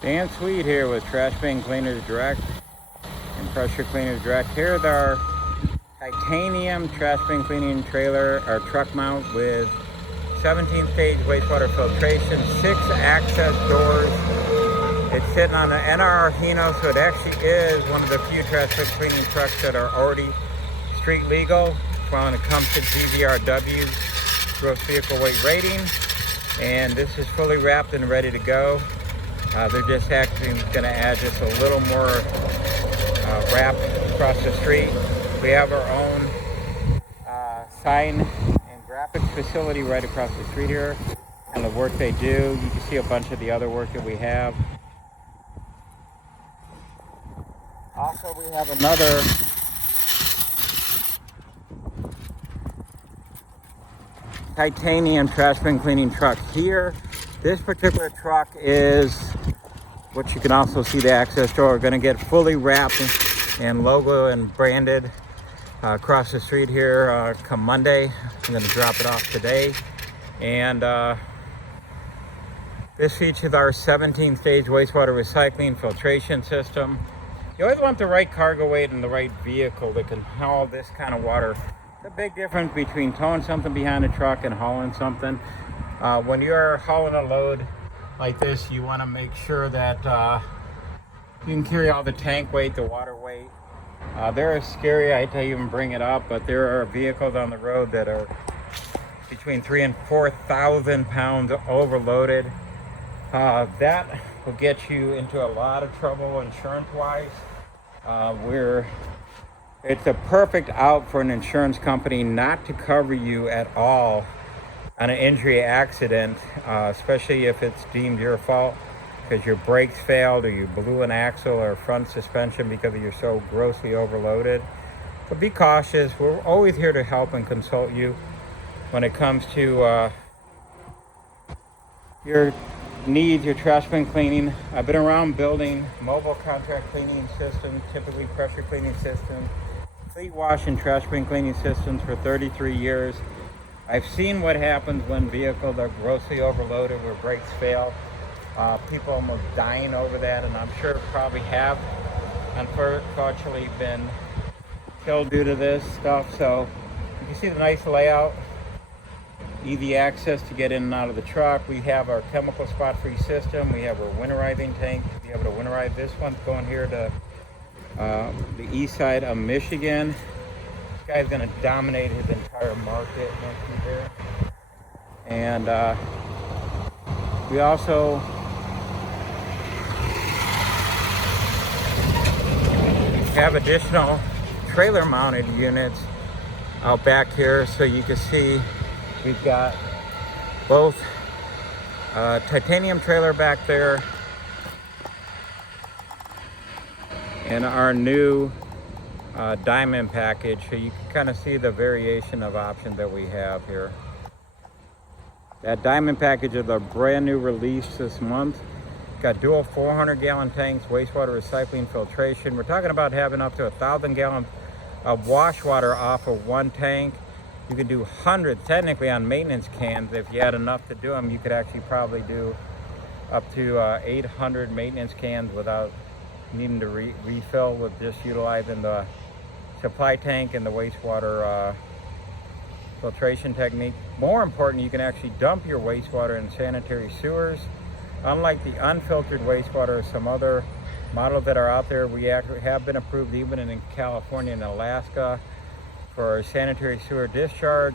Dan Sweet here with Trash Bin Cleaners Direct and Pressure Cleaners Direct. Here's our titanium trash bin cleaning trailer, our truck mount with 17-stage wastewater filtration, 6 access doors. It's sitting on the NR Hino, so it actually is one of the few trash bin cleaning trucks that are already street legal when it comes to GVRW's gross vehicle weight rating. And this is fully wrapped and ready to go. They're just actually going to add just a little more wrap across the street. We have our own sign and graphics facility right across the street here, and the work they do. You can see a bunch of the other work that we have. Also, we have another titanium trash bin cleaning truck here. This particular truck is what you can also see the access door. We're going to get fully wrapped and logo and branded across the street here come Monday. I'm going to drop it off today. And this features our 17-stage wastewater recycling filtration system. You always want the right cargo weight and the right vehicle that can haul this kind of water. The big difference between towing something behind a truck and hauling something. When you're hauling a load like this, you want to make sure that you can carry all the tank weight, the water weight. They're scary, I hate to even bring it up, but there are vehicles on the road that are between 3,000 and 4,000 pounds overloaded. That will get you into a lot of trouble insurance-wise. It's a perfect out for an insurance company not to cover you at all on an injury accident, especially if it's deemed your fault because your brakes failed or you blew an axle or front suspension because you're so grossly overloaded. But be cautious. We're always here to help and consult you when it comes to your needs, your trash bin cleaning. I've been around building mobile contract cleaning systems, typically pressure cleaning systems, fleet wash and trash bin cleaning systems for 33 years. I've seen what happens when vehicles are grossly overloaded, where brakes fail. People almost dying over that, and I'm sure probably have unfortunately been killed due to this stuff. So you can see the nice layout, easy access to get in and out of the truck. We have our chemical spot-free system. We have our winterizing tank to be able to winterize. This one's going here to the east side of Michigan. This guy's going to dominate his entire market once he's there. And we also have additional trailer mounted units out back here, so you can see we've got both titanium trailer back there and our new diamond package, so you can kind of see the variation of options that we have here. That diamond package is a brand new release this month. Got dual 400-gallon tanks, wastewater recycling filtration. We're talking about having up to 1,000 gallons of wash water off of one tank. You can do hundreds technically on maintenance cans. If you had enough to do them, you could actually probably do up to 800 maintenance cans without needing to refill, with just utilizing the supply tank and the wastewater filtration technique. More important, you can actually dump your wastewater in sanitary sewers. Unlike the unfiltered wastewater, some other models that are out there, we actually have been approved even in California and Alaska for sanitary sewer discharge.